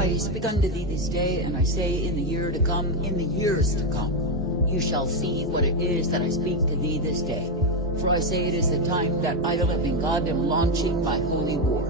I speak unto thee this day, and I say in the year to come, in the years to come, you shall see what it is that I speak to thee this day. For I say it is the time that I, the living God, am launching my holy war.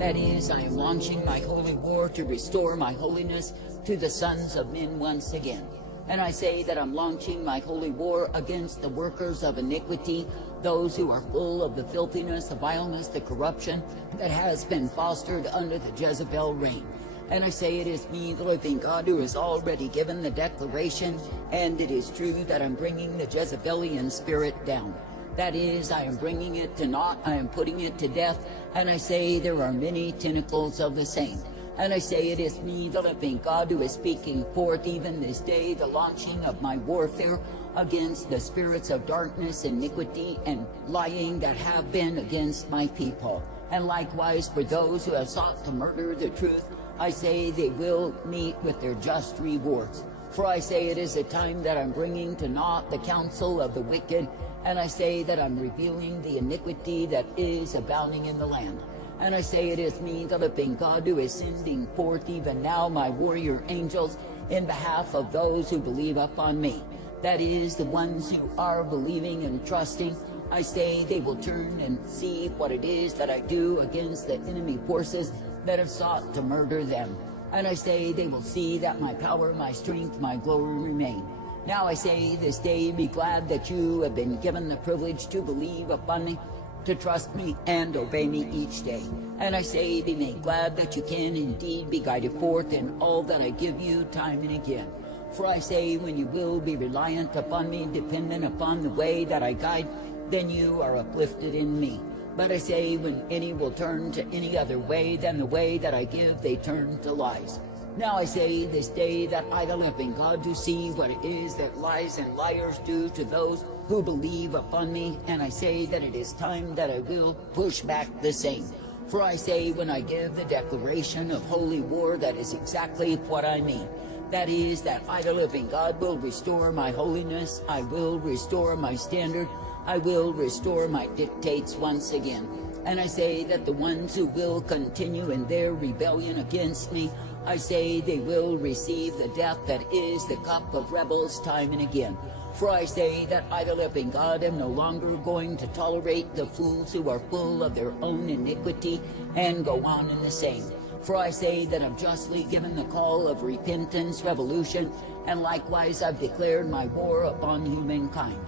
That is, I am launching my holy war to restore my holiness to the sons of men once again. And I say that I'm launching my holy war against the workers of iniquity, those who are full of the filthiness, the vileness, the corruption that has been fostered under the Jezebel reign. And I say it is me, the living God, who has already given the declaration, and it is true that I'm bringing the Jezebelian spirit down. That is, I am bringing it to naught, I am putting it to death, and I say there are many tentacles of the same. And I say it is me, the living God, who is speaking forth even this day the launching of my warfare against the spirits of darkness, iniquity, and lying that have been against my people. And likewise for those who have sought to murder the truth, I say they will meet with their just rewards. For I say it is a time that I'm bringing to naught the counsel of the wicked, and I say that I'm revealing the iniquity that is abounding in the land. And I say it is me, the living God, who is sending forth even now my warrior angels in behalf of those who believe upon me. That is, the ones who are believing and trusting. I say they will turn and see what it is that I do against the enemy forces that have sought to murder them. And I say they will see that my power, my strength, my glory remain. Now I say this day, be glad that you have been given the privilege to believe upon me, to trust me and obey me each day. And I say be made glad that you can indeed be guided forth in all that I give you time and again. For I say when you will be reliant upon me, dependent upon the way that I guide, then you are uplifted in me. But I say when any will turn to any other way than the way that I give, they turn to lies. Now I say this day that I, the living God, do see what it is that lies and liars do to those who believe upon me, and I say that it is time that I will push back the same. For I say when I give the declaration of holy war, that is exactly what I mean. That is, that I, the living God, will restore my holiness, I will restore my standard, I will restore my dictates once again. And I say that the ones who will continue in their rebellion against me, I say they will receive the death that is the cup of rebels time and again. For I say that I, the living God, am no longer going to tolerate the fools who are full of their own iniquity and go on in the same. For I say that I'm justly given the call of repentance, revolution, and likewise I've declared my war upon humankind.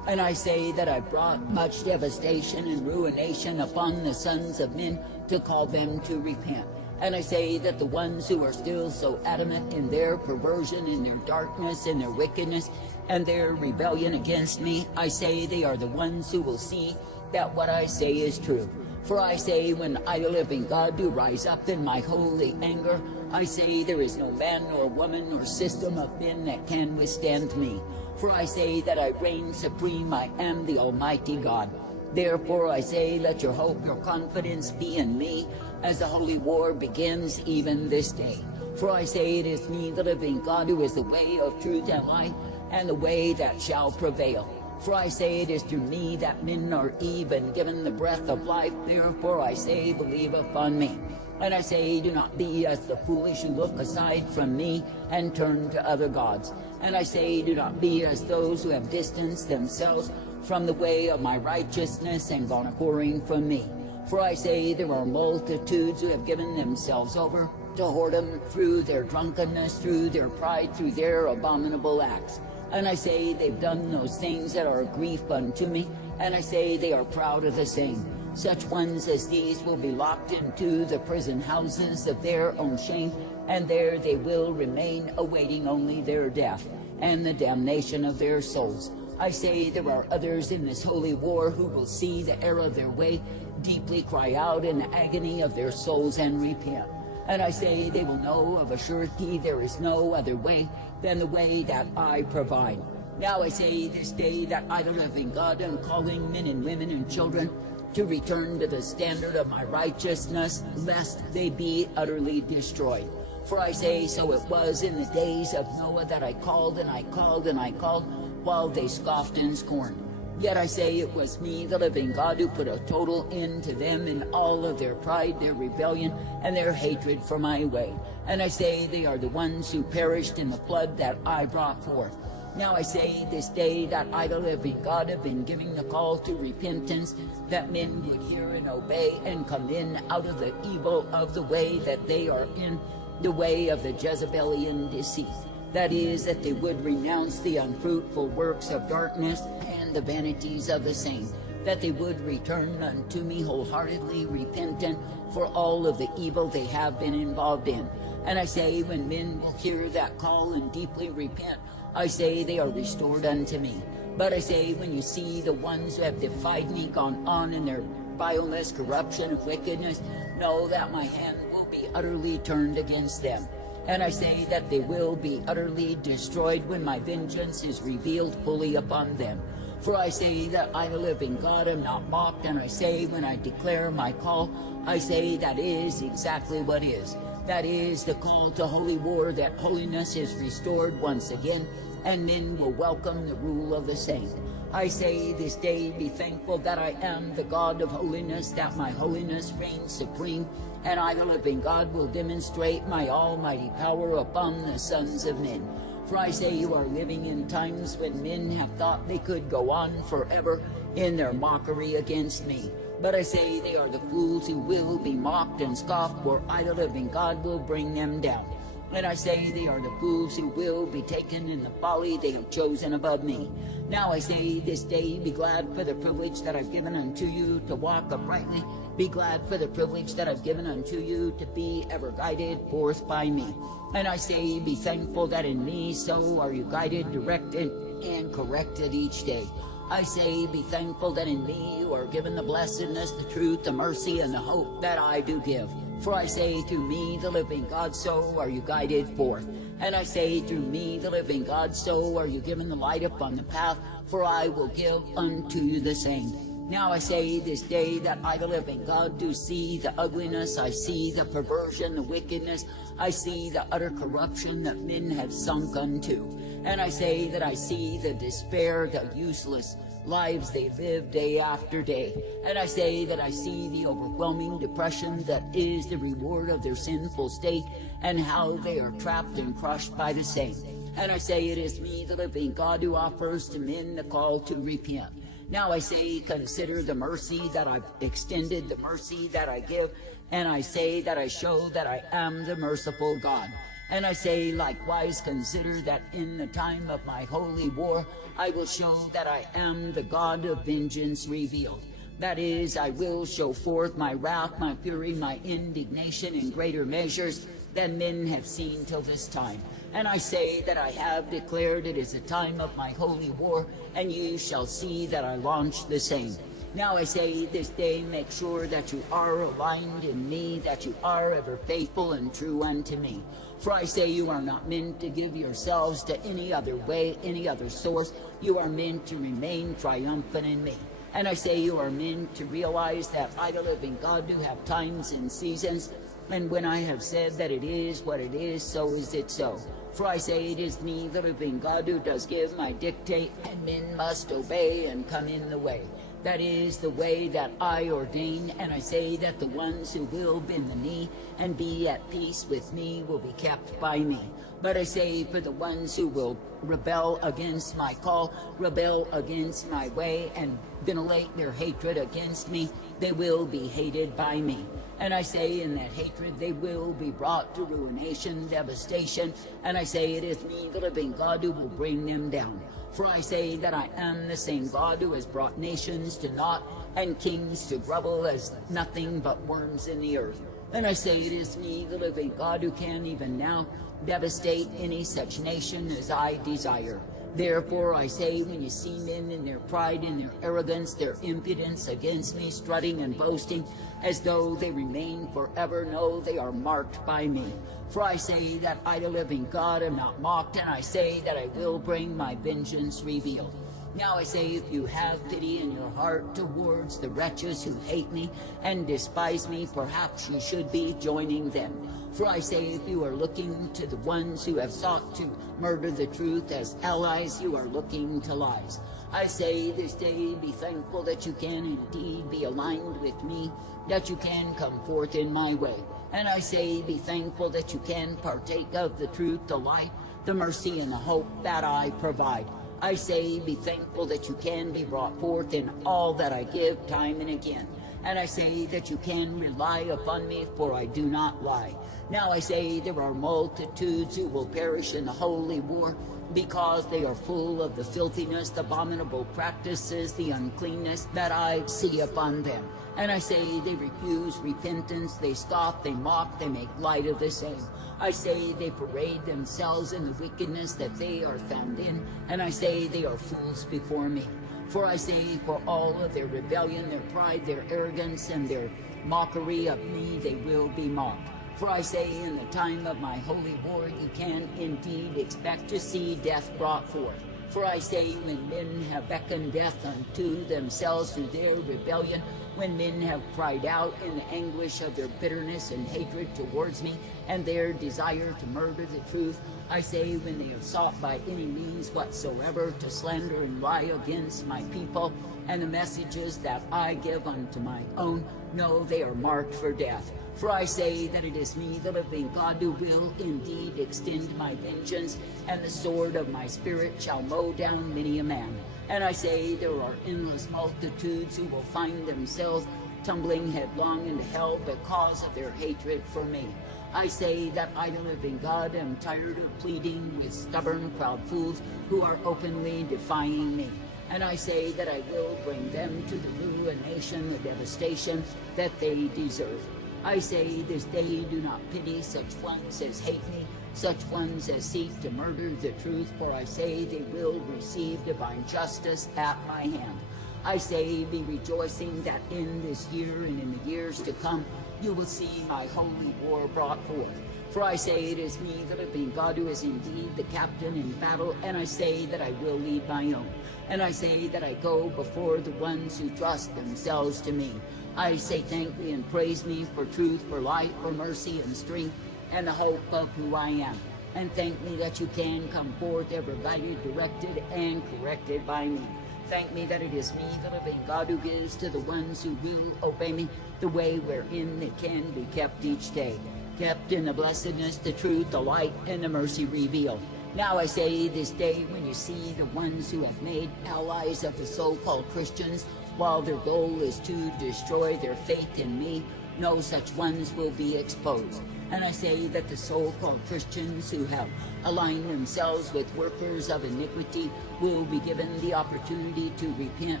And I say that I brought much devastation and ruination upon the sons of men to call them to repent. And I say that the ones who are still so adamant in their perversion, in their darkness, in their wickedness, and their rebellion against me, I say they are the ones who will see that what I say is true. For I say when I, the living God, do rise up in my holy anger, I say there is no man nor woman nor system of men that can withstand me. For I say that I reign supreme, I am the Almighty God. Therefore I say, let your hope, your confidence be in me, as the holy war begins even this day. For I say it is me, the living God, who is the way of truth and life, and the way that shall prevail. For I say it is through me that men are even given the breath of life. Therefore I say, believe upon me. And I say, do not be as the foolish who look aside from me and turn to other gods. And I say, do not be as those who have distanced themselves from the way of my righteousness and gone a-whoring from me. For I say there are multitudes who have given themselves over to whoredom through their drunkenness, through their pride, through their abominable acts. And I say they've done those things that are a grief unto me, and I say they are proud of the same. Such ones as these will be locked into the prison houses of their own shame, and there they will remain, awaiting only their death and the damnation of their souls. I say there are others in this holy war who will see the error of their way, deeply cry out in the agony of their souls and repent. And I say they will know of a surety there is no other way than the way that I provide. Now I say this day that I, the living God, am calling men and women and children to return to the standard of my righteousness, lest they be utterly destroyed. For I say, so it was in the days of Noah that I called and I called and I called, while they scoffed and scorned. Yet I say it was me, the living God, who put a total end to them in all of their pride, their rebellion, and their hatred for my way. And I say they are the ones who perished in the flood that I brought forth. Now I say this day that I, the living God, have been giving the call to repentance, that men would hear and obey and come in out of the evil of the way that they are in, the way of the Jezebelian deceit. That is, that they would renounce the unfruitful works of darkness and the vanities of the same, that they would return unto me wholeheartedly repentant for all of the evil they have been involved in. And I say, when men will hear that call and deeply repent, I say they are restored unto me. But I say, when you see the ones who have defied me gone on in their vileness, corruption, and wickedness, know that my hand will be utterly turned against them. And I say that they will be utterly destroyed when my vengeance is revealed fully upon them. For I say that I, the living God, am not mocked, and I say when I declare my call, I say that is exactly what is. That is the call to holy war, that holiness is restored once again, and men will welcome the rule of the saint. I say this day, be thankful that I am the God of holiness, that my holiness reigns supreme, and I, the living God, will demonstrate my almighty power upon the sons of men. For I say you are living in times when men have thought they could go on forever in their mockery against me. But I say they are the fools who will be mocked and scoffed, for I, the living God, will bring them down. And I say they are the fools who will be taken in the folly they have chosen above me. Now I say this day, be glad for the privilege that I've given unto you to walk uprightly. Be glad for the privilege that I've given unto you to be ever guided forth by me. And I say, be thankful that in me so are you guided, directed, and corrected each day. I say, be thankful that in me you are given the blessedness, the truth, the mercy, and the hope that I do give. For I say, through me, the living God, so are you guided forth. And I say, through me, the living God, so are you given the light upon the path, for I will give unto you the same. Now I say this day that I, the living God, do see the ugliness, I see the perversion, the wickedness, I see the utter corruption that men have sunk unto. And I say that I see the despair, the useless lives they live day after day. And I say that I see the overwhelming depression that is the reward of their sinful state, and how they are trapped and crushed by the same. And I say it is me, the living God, who offers to men the call to repent. Now I say, consider the mercy that I've extended, the mercy that I give, and I say that I show that I am the merciful God. And I say, likewise, consider that in the time of my holy war, I will show that I am the God of vengeance revealed. That is, I will show forth my wrath, my fury, my indignation in greater measures than men have seen till this time. And I say that I have declared it is a time of my holy war, and ye shall see that I launch the same. Now I say this day, make sure that you are aligned in me, that you are ever faithful and true unto me. For I say you are not meant to give yourselves to any other way, any other source. You are meant to remain triumphant in me. And I say you are meant to realize that I, the living God, do have times and seasons, and when I have said that it is what it is, so is it so. For I say it is me, the living God, who does give my dictate, and men must obey and come in the way. That is the way that I ordain, and I say that the ones who will bend the knee and be at peace with me will be kept by me. But I say for the ones who will rebel against my call, rebel against my way, and ventilate their hatred against me, they will be hated by me. And I say in that hatred they will be brought to ruination, devastation, and I say it is me, the living God, who will bring them down. For I say that I am the same God who has brought nations to naught and kings to grovel as nothing but worms in the earth. And I say it is me, the living God, who can even now devastate any such nation as I desire. Therefore I say, when you see men in their pride, in their arrogance, their impudence against me, strutting and boasting, as though they remain forever, know they are marked by me. For I say that I, the living God, am not mocked, and I say that I will bring my vengeance revealed. Now I say, if you have pity in your heart towards the wretches who hate me and despise me, perhaps you should be joining them. For I say, if you are looking to the ones who have sought to murder the truth as allies, you are looking to lies. I say this day, be thankful that you can indeed be aligned with me, that you can come forth in my way. And I say, be thankful that you can partake of the truth, the light, the mercy, and the hope that I provide. I say, be thankful that you can be brought forth in all that I give time and again. And I say that you can rely upon me, for I do not lie. Now I say there are multitudes who will perish in the holy war, because they are full of the filthiness, the abominable practices, the uncleanness that I see upon them. And I say they refuse repentance, they scoff, they mock, they make light of the same. I say they parade themselves in the wickedness that they are found in, and I say they are fools before me. For I say, for all of their rebellion, their pride, their arrogance, and their mockery of me, they will be mocked. For I say, in the time of my holy war, you can indeed expect to see death brought forth. For I say, when men have beckoned death unto themselves through their rebellion, when men have cried out in the anguish of their bitterness and hatred towards me, and their desire to murder the truth, I say, when they have sought by any means whatsoever to slander and lie against my people, and the messages that I give unto my own, no, they are marked for death. For I say that it is me, the living God, who will indeed extend my vengeance, and the sword of my spirit shall mow down many a man. And I say there are endless multitudes who will find themselves tumbling headlong into hell because of their hatred for me. I say that I, the living God, am tired of pleading with stubborn, proud fools who are openly defying me. And I say that I will bring them to the ruination, the devastation that they deserve. I say this day, do not pity such ones as hate me, such ones as seek to murder the truth, for I say they will receive divine justice at my hand. I say, be rejoicing that in this year and in the years to come, you will see my holy war brought forth. For I say it is me, the living God, who is indeed the captain in battle, and I say that I will lead my own. And I say that I go before the ones who trust themselves to me. I say thank me and praise me for truth, for light, for mercy and strength, and the hope of who I am. And thank me that you can come forth ever guided, directed, and corrected by me. Thank me that it is me, the living God, who gives to the ones who will obey me the way wherein it can be kept each day. Kept in the blessedness, the truth, the light, and the mercy revealed. Now I say this day, when you see the ones who have made allies of the so-called Christians, while their goal is to destroy their faith in me, no such ones will be exposed. And I say that the so-called Christians who have aligned themselves with workers of iniquity will be given the opportunity to repent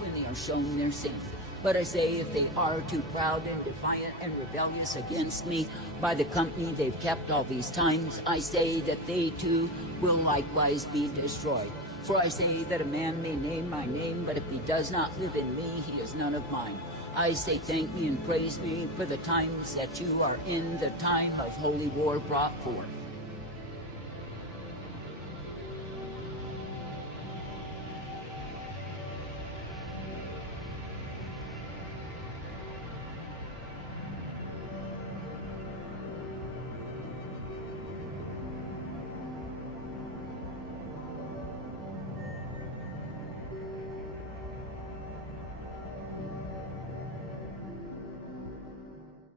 when they are shown their sin. But I say if they are too proud and defiant and rebellious against me by the company they've kept all these times, I say that they too will likewise be destroyed. For I say that a man may name my name, but if he does not live in me, he is none of mine. I say thank me and praise me for the times that you are in, the time of holy war brought forth.